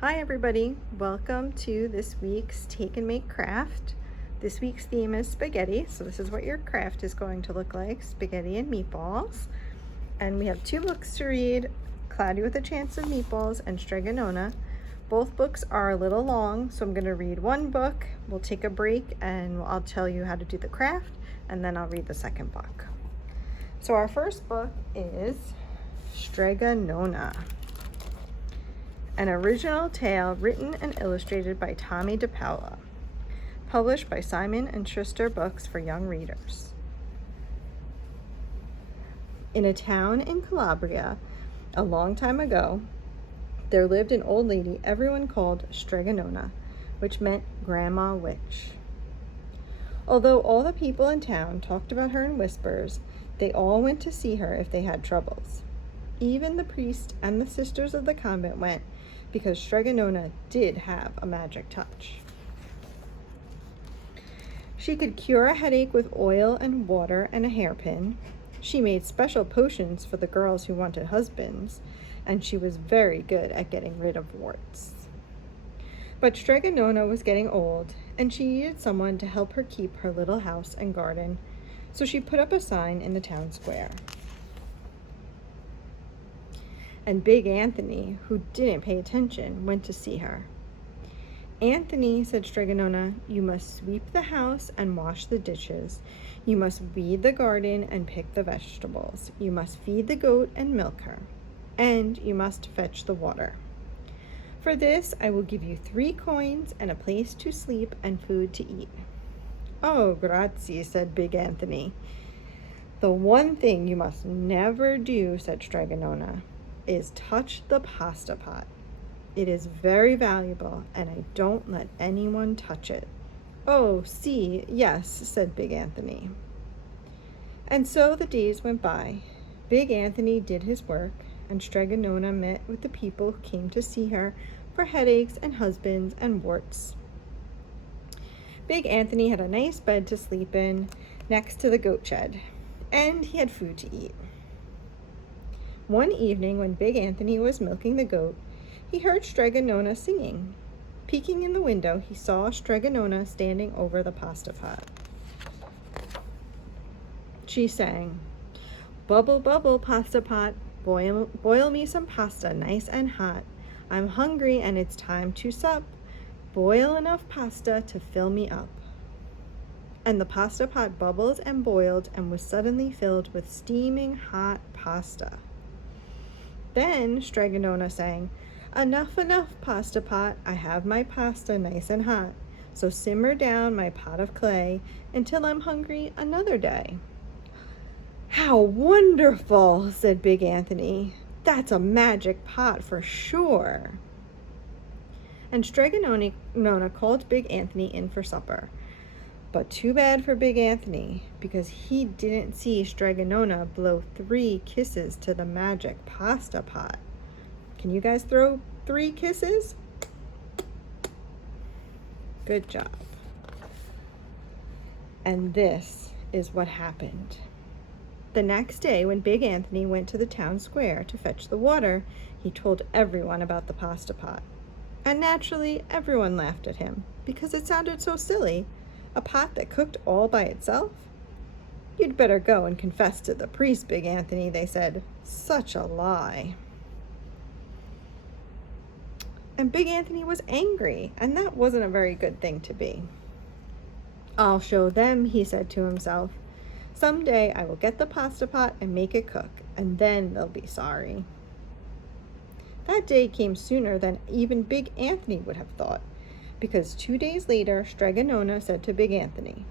Hi everybody, welcome to this week's Take and Make craft. This week's theme is spaghetti, so this is what your craft is going to look like, spaghetti and meatballs. And we have two books to read, Cloudy with a Chance of Meatballs and Strega Nona. Both books are a little long, so I'm going to read one book, we'll take a break, and I'll tell you how to do the craft, and then I'll read the second book. So our first book is Strega Nona, an original tale written and illustrated by Tomie dePaola, published by Simon & Schuster Books for young readers. In a town in Calabria, a long time ago, there lived an old lady everyone called Strega Nona, which meant Grandma Witch. Although all the people in town talked about her in whispers, they all went to see her if they had troubles. Even the priest and the sisters of the convent went, because Strega Nona did have a magic touch. She could cure a headache with oil and water and a hairpin. She made special potions for the girls who wanted husbands, and she was very good at getting rid of warts. But Strega Nona was getting old, and she needed someone to help her keep her little house and garden, so she put up a sign in the town square. And Big Anthony, who didn't pay attention, went to see her. "Anthony," said Strega Nona, "you must sweep the house and wash the dishes. You must weed the garden and pick the vegetables. You must feed the goat and milk her. And you must fetch the water. For this, I will give you 3 coins and a place to sleep and food to eat." "Oh, grazie," said Big Anthony. "The one thing you must never do," said Strega Nona, "is touch the pasta pot. It is very valuable, and I don't let anyone touch it." "Oh, see, yes," said Big Anthony. And so the days went by. Big Anthony did his work, and Strega Nona met with the people who came to see her for headaches and husbands and warts. Big Anthony had a nice bed to sleep in next to the goat shed, and he had food to eat. One evening when Big Anthony was milking the goat, he heard Strega Nona singing. Peeking in the window, he saw Strega Nona standing over the pasta pot. She sang, "Bubble, bubble, pasta pot, boil me some pasta nice and hot. I'm hungry and it's time to sup. Boil enough pasta to fill me up." And the pasta pot bubbled and boiled and was suddenly filled with steaming hot pasta. Then Strega Nona sang, "Enough, enough, pasta pot, I have my pasta nice and hot. So simmer down my pot of clay until I'm hungry another day." "How wonderful," said Big Anthony. "That's a magic pot for sure." And Strega Nona called Big Anthony in for supper. But too bad for Big Anthony, because he didn't see Strega Nona blow 3 kisses to the magic pasta pot. Can you guys throw 3 kisses? Good job. And this is what happened. The next day, when Big Anthony went to the town square to fetch the water, he told everyone about the pasta pot. And naturally, everyone laughed at him, because it sounded so silly. A pot that cooked all by itself? "You'd better go and confess to the priest, Big Anthony," they said. "Such a lie." And Big Anthony was angry, and that wasn't a very good thing to be. "I'll show them," he said to himself. "Someday I will get the pasta pot and make it cook, and then they'll be sorry." That day came sooner than even Big Anthony would have thought, because 2 days later, Strega Nona said to Big Anthony,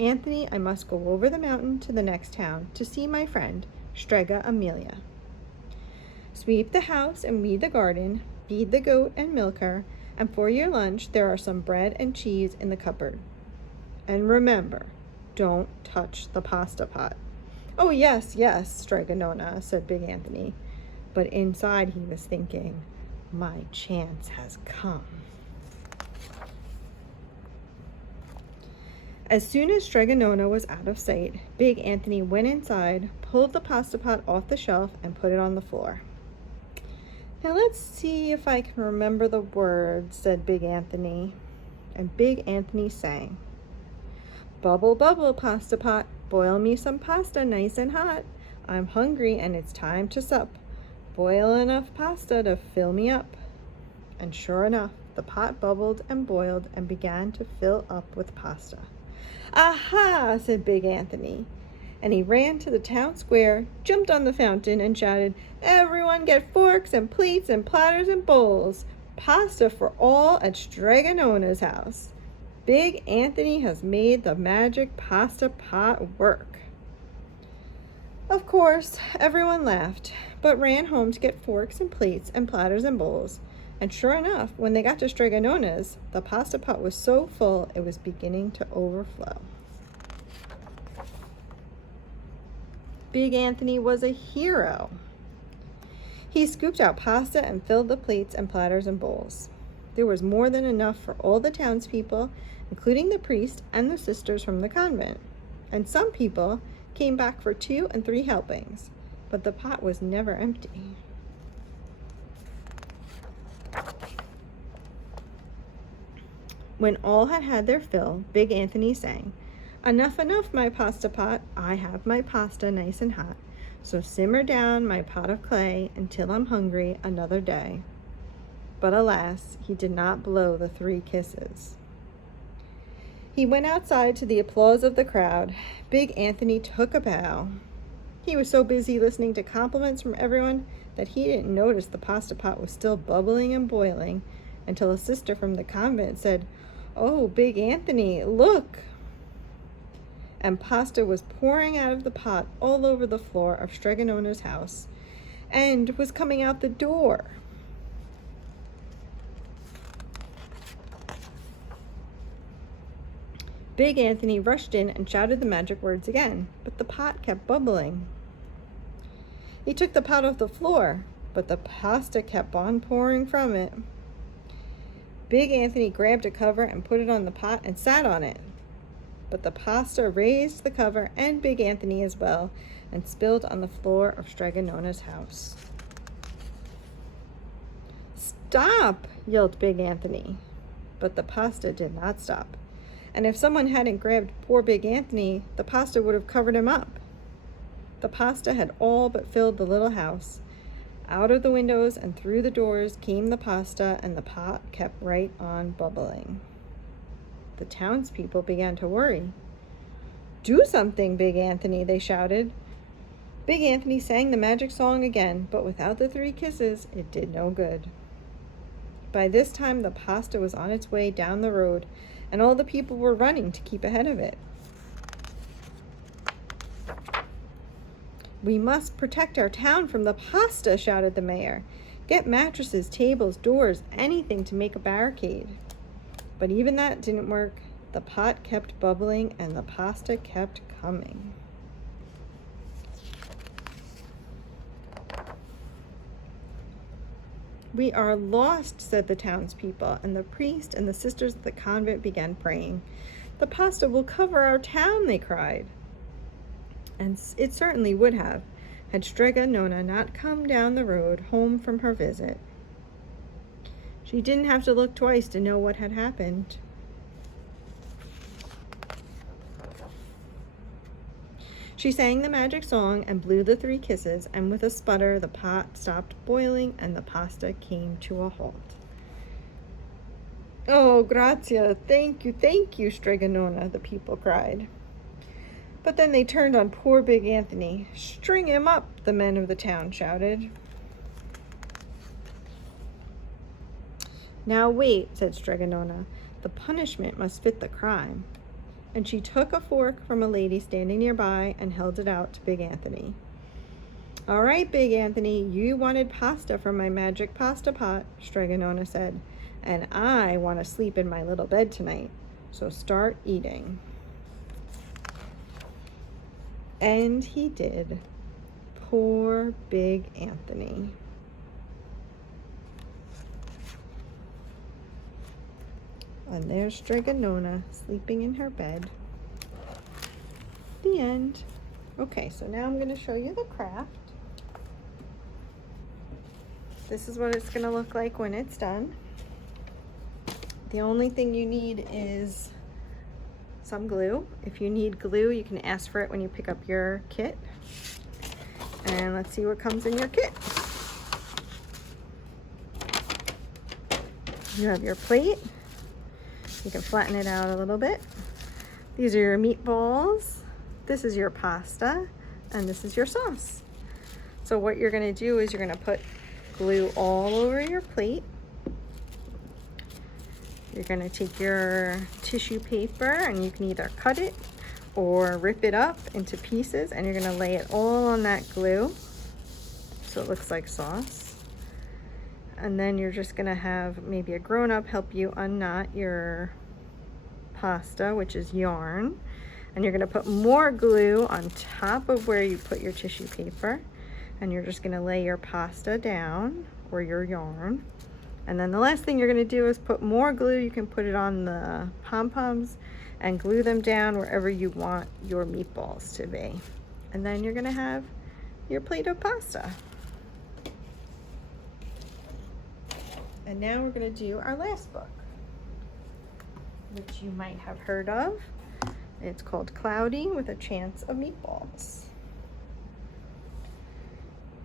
"Anthony, I must go over the mountain to the next town to see my friend, Strega Amelia. Sweep the house and weed the garden, feed the goat and milk her, and for your lunch there are some bread and cheese in the cupboard. And remember, don't touch the pasta pot." "Oh, yes, yes, Strega Nona," said Big Anthony. But inside he was thinking, "My chance has come." As soon as Strega Nona was out of sight, Big Anthony went inside, pulled the pasta pot off the shelf, and put it on the floor. Now let's see if I can remember the words, said Big Anthony. And Big Anthony sang. Bubble, bubble, pasta pot, boil me some pasta nice and hot. I'm hungry and it's time to sup. Boil enough pasta to fill me up. And sure enough, the pot bubbled and boiled and began to fill up with pasta. Aha, said Big Anthony. And he ran to the town square, jumped on the fountain, and shouted, Everyone get forks and plates and platters and bowls. Pasta for all at Strega Nona's house. Big Anthony has made the magic pasta pot work. Of course, everyone laughed, but ran home to get forks and plates and platters and bowls. And sure enough, when they got to Strega Nona's, the pasta pot was so full it was beginning to overflow. Big Anthony was a hero. He scooped out pasta and filled the plates and platters and bowls. There was more than enough for all the townspeople, including the priest and the sisters from the convent. And some people came back for 2 and 3 helpings, but the pot was never empty. When all had had their fill, Big Anthony sang, Enough, enough, my pasta pot, I have my pasta nice and hot. So simmer down my pot of clay until I'm hungry another day. But alas, he did not blow the 3 kisses. He went outside to the applause of the crowd. Big Anthony took a bow. He was so busy listening to compliments from everyone that he didn't notice the pasta pot was still bubbling and boiling until a sister from the convent said, Oh, Big Anthony, look! And pasta was pouring out of the pot all over the floor of Strega Nona's house and was coming out the door. Big Anthony rushed in and shouted the magic words again, but the pot kept bubbling. He took the pot off the floor, but the pasta kept on pouring from it. Big Anthony grabbed a cover and put it on the pot and sat on it. But the pasta raised the cover and Big Anthony as well and spilled on the floor of Strega Nona's house. Stop! Yelled Big Anthony. But the pasta did not stop. And if someone hadn't grabbed poor Big Anthony, the pasta would have covered him up. The pasta had all but filled the little house. Out of the windows and through the doors came the pasta, and the pot kept right on bubbling. The townspeople began to worry. Do something, Big Anthony, they shouted. Big Anthony sang the magic song again, but without the 3 kisses, it did no good. By this time, the pasta was on its way down the road, and all the people were running to keep ahead of it. We must protect our town from the pasta, shouted the mayor. Get mattresses, tables, doors, anything to make a barricade. But even that didn't work. The pot kept bubbling and the pasta kept coming. We are lost, said the townspeople, and the priest and the sisters of the convent began praying. The pasta will cover our town, they cried. And it certainly would have, had Strega Nona not come down the road home from her visit. She didn't have to look twice to know what had happened. She sang the magic song and blew the 3 kisses, and with a sputter, the pot stopped boiling and the pasta came to a halt. Oh, grazie, thank you, Strega Nona, the people cried. But then they turned on poor Big Anthony. String him up, the men of the town shouted. Now wait, said Strega Nona. The punishment must fit the crime. And she took a fork from a lady standing nearby and held it out to Big Anthony. All right, Big Anthony, you wanted pasta from my magic pasta pot, Strega Nona said, and I want to sleep in my little bed tonight, so start eating. And he did. Poor Big Anthony. And there's Strega Nona sleeping in her bed. The end. Okay, so now I'm going to show you the craft. This is what it's going to look like when it's done. The only thing you need is some glue. If you need glue, you can ask for it when you pick up your kit. And let's see what comes in your kit. You have your plate. You can flatten it out a little bit. These are your meatballs. This is your pasta, and this is your sauce. So what you're gonna do is you're gonna put glue all over your plate. You're gonna take your tissue paper and you can either cut it or rip it up into pieces, and you're gonna lay it all on that glue so it looks like sauce. And then you're just gonna have maybe a grown-up help you unknot your pasta, which is yarn. And you're gonna put more glue on top of where you put your tissue paper. And you're just gonna lay your pasta down, or your yarn. And then the last thing you're gonna do is put more glue. You can put it on the pom-poms and glue them down wherever you want your meatballs to be. And then you're gonna have your plate of pasta. And now we're going to do our last book, which you might have heard of. It's called Cloudy with a Chance of Meatballs.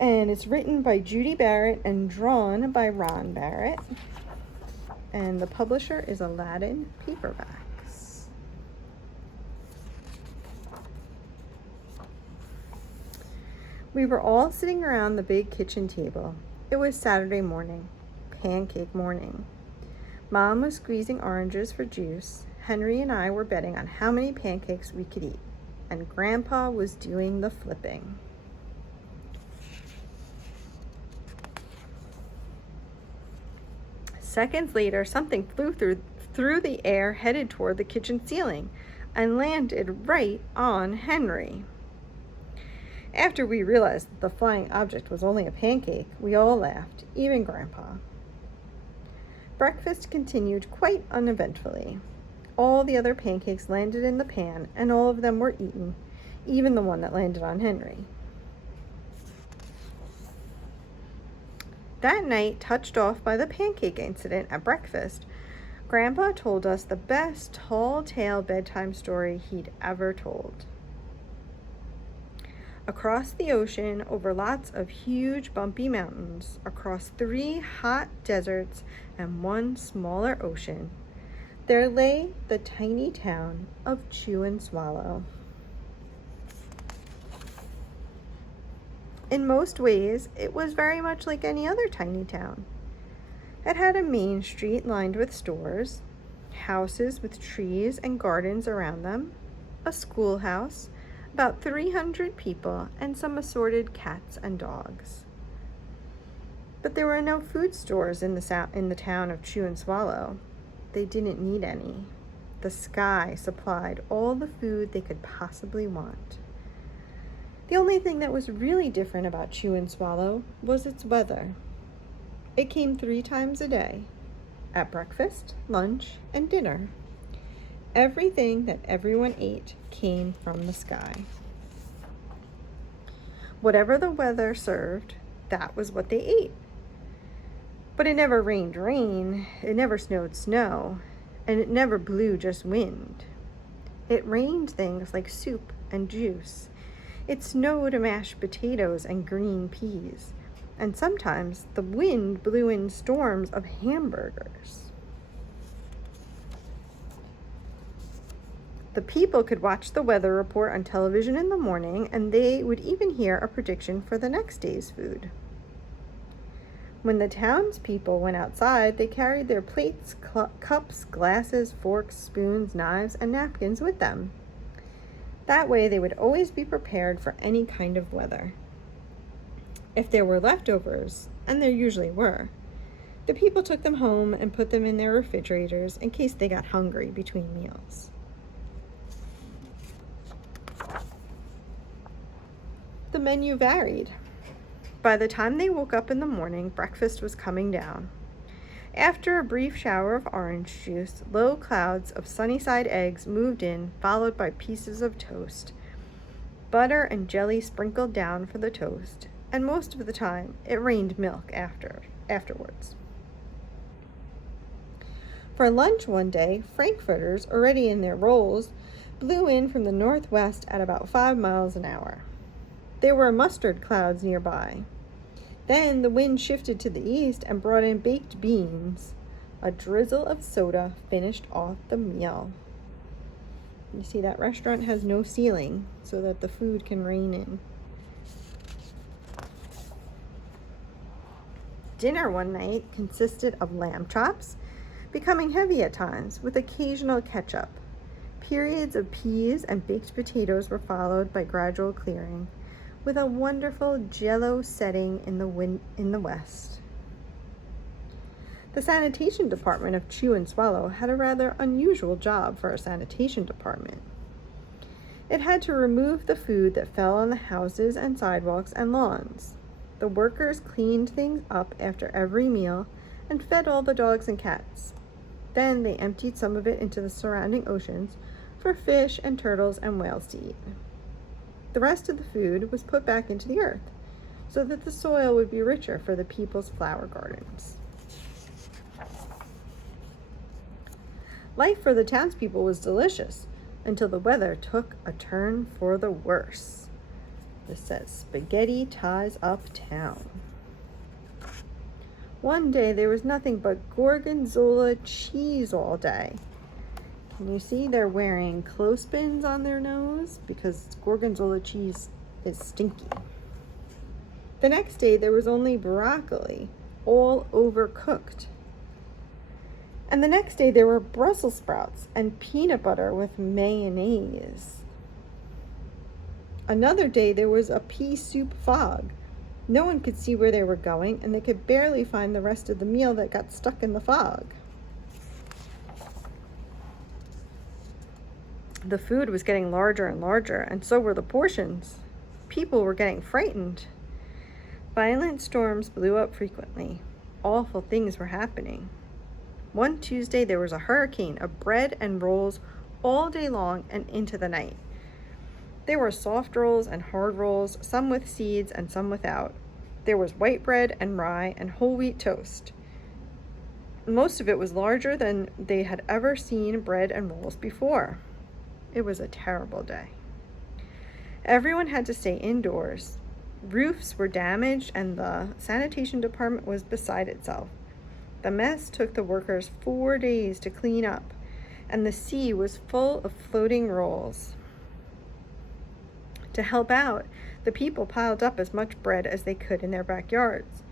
And it's written by Judi Barrett and drawn by Ron Barrett. And the publisher is Aladdin Paperbacks. We were all sitting around the big kitchen table. It was Saturday morning. Pancake morning. Mom was squeezing oranges for juice. Henry and I were betting on how many pancakes we could eat, and Grandpa was doing the flipping. Seconds later, something flew through the air, headed toward the kitchen ceiling, and landed right on Henry. After we realized that the flying object was only a pancake, we all laughed, even Grandpa. Breakfast continued quite uneventfully. All the other pancakes landed in the pan, and all of them were eaten, even the one that landed on Henry. That night, touched off by the pancake incident at breakfast, Grandpa told us the best tall tale bedtime story he'd ever told. Across the ocean, over lots of huge bumpy mountains, across 3 hot deserts and 1 smaller ocean, there lay the tiny town of Chew and Swallow. In most ways, it was very much like any other tiny town. It had a main street lined with stores, houses with trees and gardens around them, a schoolhouse, about 300 people, and some assorted cats and dogs. But there were no food stores in the town of Chew and Swallow. They didn't need any. The sky supplied all the food they could possibly want. The only thing that was really different about Chew and Swallow was its weather. It came 3 times a day, at breakfast, lunch, and dinner. Everything that everyone ate came from the sky. Whatever the weather served, that was what they ate. But it never rained rain, it never snowed snow, and it never blew just wind. It rained things like soup and juice. It snowed mashed potatoes and green peas. And sometimes the wind blew in storms of hamburgers. The people could watch the weather report on television in the morning, and they would even hear a prediction for the next day's food. When the townspeople went outside, they carried their plates, cups, glasses, forks, spoons, knives, and napkins with them. That way, they would always be prepared for any kind of weather. If there were leftovers, and there usually were, the people took them home and put them in their refrigerators in case they got hungry between meals. The menu varied. By the time they woke up in the morning, breakfast was coming down. After a brief shower of orange juice, low clouds of sunny-side eggs moved in, followed by pieces of toast. Butter and jelly sprinkled down for the toast, and most of the time it rained milk afterwards. For lunch one day, frankfurters, already in their rolls, blew in from the northwest at about 5 miles an hour. There were mustard clouds nearby. Then the wind shifted to the east and brought in baked beans. A drizzle of soda finished off the meal. You see, that restaurant has no ceiling so that the food can rain in. Dinner one night consisted of lamb chops, becoming heavy at times, with occasional ketchup. Periods of peas and baked potatoes were followed by gradual clearing, with a wonderful jello setting in the west. The sanitation department of Chew and Swallow had a rather unusual job for a sanitation department. It had to remove the food that fell on the houses and sidewalks and lawns. The workers cleaned things up after every meal and fed all the dogs and cats. Then they emptied some of it into the surrounding oceans for fish and turtles and whales to eat. The rest of the food was put back into the earth so that the soil would be richer for the people's flower gardens. Life for the townspeople was delicious until the weather took a turn for the worse. This says, spaghetti ties up town. One day there was nothing but gorgonzola cheese all day. Can you see they're wearing clothespins on their nose because gorgonzola cheese is stinky. The next day there was only broccoli, all overcooked. And the next day there were Brussels sprouts and peanut butter with mayonnaise. Another day there was a pea soup fog. No one could see where they were going, and they could barely find the rest of the meal that got stuck in the fog. The food was getting larger and larger, and so were the portions. People were getting frightened. Violent storms blew up frequently. Awful things were happening. One Tuesday there was a hurricane of bread and rolls all day long and into the night. There were soft rolls and hard rolls, some with seeds and some without. There was white bread and rye and whole wheat toast. Most of it was larger than they had ever seen bread and rolls before. It was a terrible day. Everyone had to stay indoors. Roofs were damaged and the sanitation department was beside itself. The mess took the workers 4 days to clean up, and the sea was full of floating rolls. To help out, the people piled up as much bread as they could in their backyards.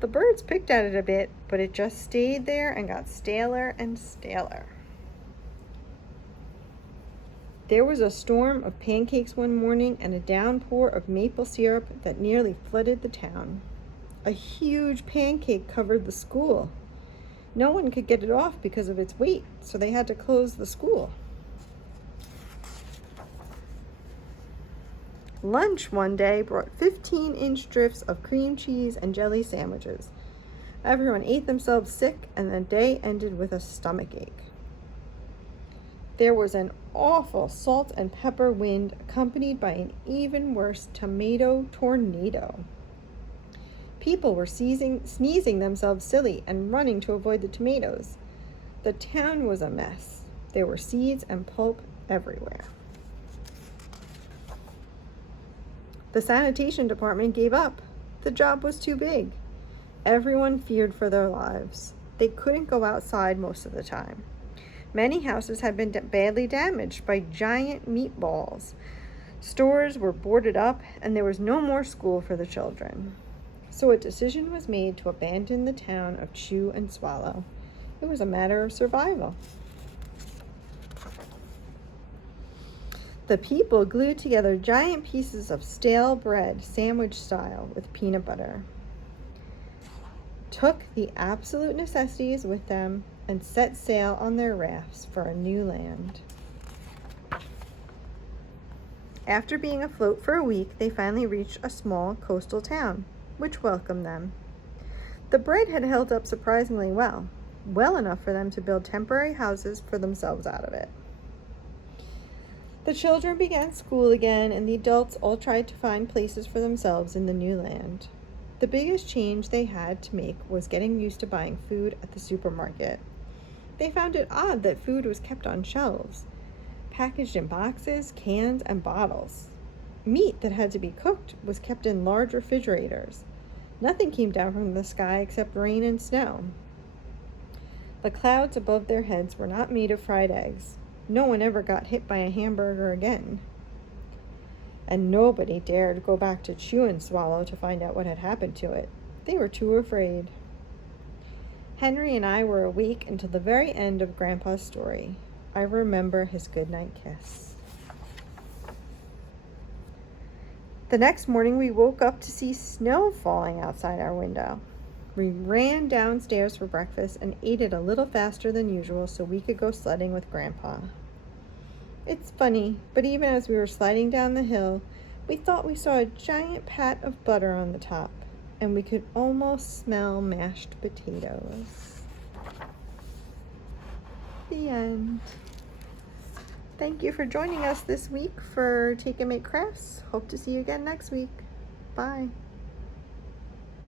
The birds picked at it a bit, but it just stayed there and got staler and staler. There was a storm of pancakes one morning and a downpour of maple syrup that nearly flooded the town. A huge pancake covered the school. No one could get it off because of its weight, so they had to close the school. Lunch one day brought 15-inch drifts of cream cheese and jelly sandwiches. Everyone ate themselves sick, and the day ended with a stomachache. There was an awful salt and pepper wind accompanied by an even worse tomato tornado. People were sneezing themselves silly and running to avoid the tomatoes. The town was a mess. There were seeds and pulp everywhere. The sanitation department gave up. The job was too big. Everyone feared for their lives. They couldn't go outside most of the time. Many houses had been badly damaged by giant meatballs. Stores were boarded up, and there was no more school for the children. So a decision was made to abandon the town of Chew and Swallow. It was a matter of survival. The people glued together giant pieces of stale bread, sandwich style, with peanut butter, took the absolute necessities with them, and set sail on their rafts for a new land. After being afloat for a week, they finally reached a small coastal town, which welcomed them. The bread had held up surprisingly well enough for them to build temporary houses for themselves out of it. The children began school again, and the adults all tried to find places for themselves in the new land. The biggest change they had to make was getting used to buying food at the supermarket. They found it odd that food was kept on shelves, packaged in boxes, cans, and bottles. Meat that had to be cooked was kept in large refrigerators. Nothing came down from the sky except rain and snow. The clouds above their heads were not made of fried eggs. No one ever got hit by a hamburger again. And nobody dared go back to Chew and Swallow to find out what had happened to it. They were too afraid. Henry and I were awake until the very end of Grandpa's story. I remember his goodnight kiss. The next morning we woke up to see snow falling outside our window. We ran downstairs for breakfast and ate it a little faster than usual so we could go sledding with Grandpa. It's funny, but even as we were sliding down the hill, we thought we saw a giant pat of butter on the top, and we could almost smell mashed potatoes. The end. Thank you for joining us this week for Take and Make Crafts. Hope to see you again next week. Bye.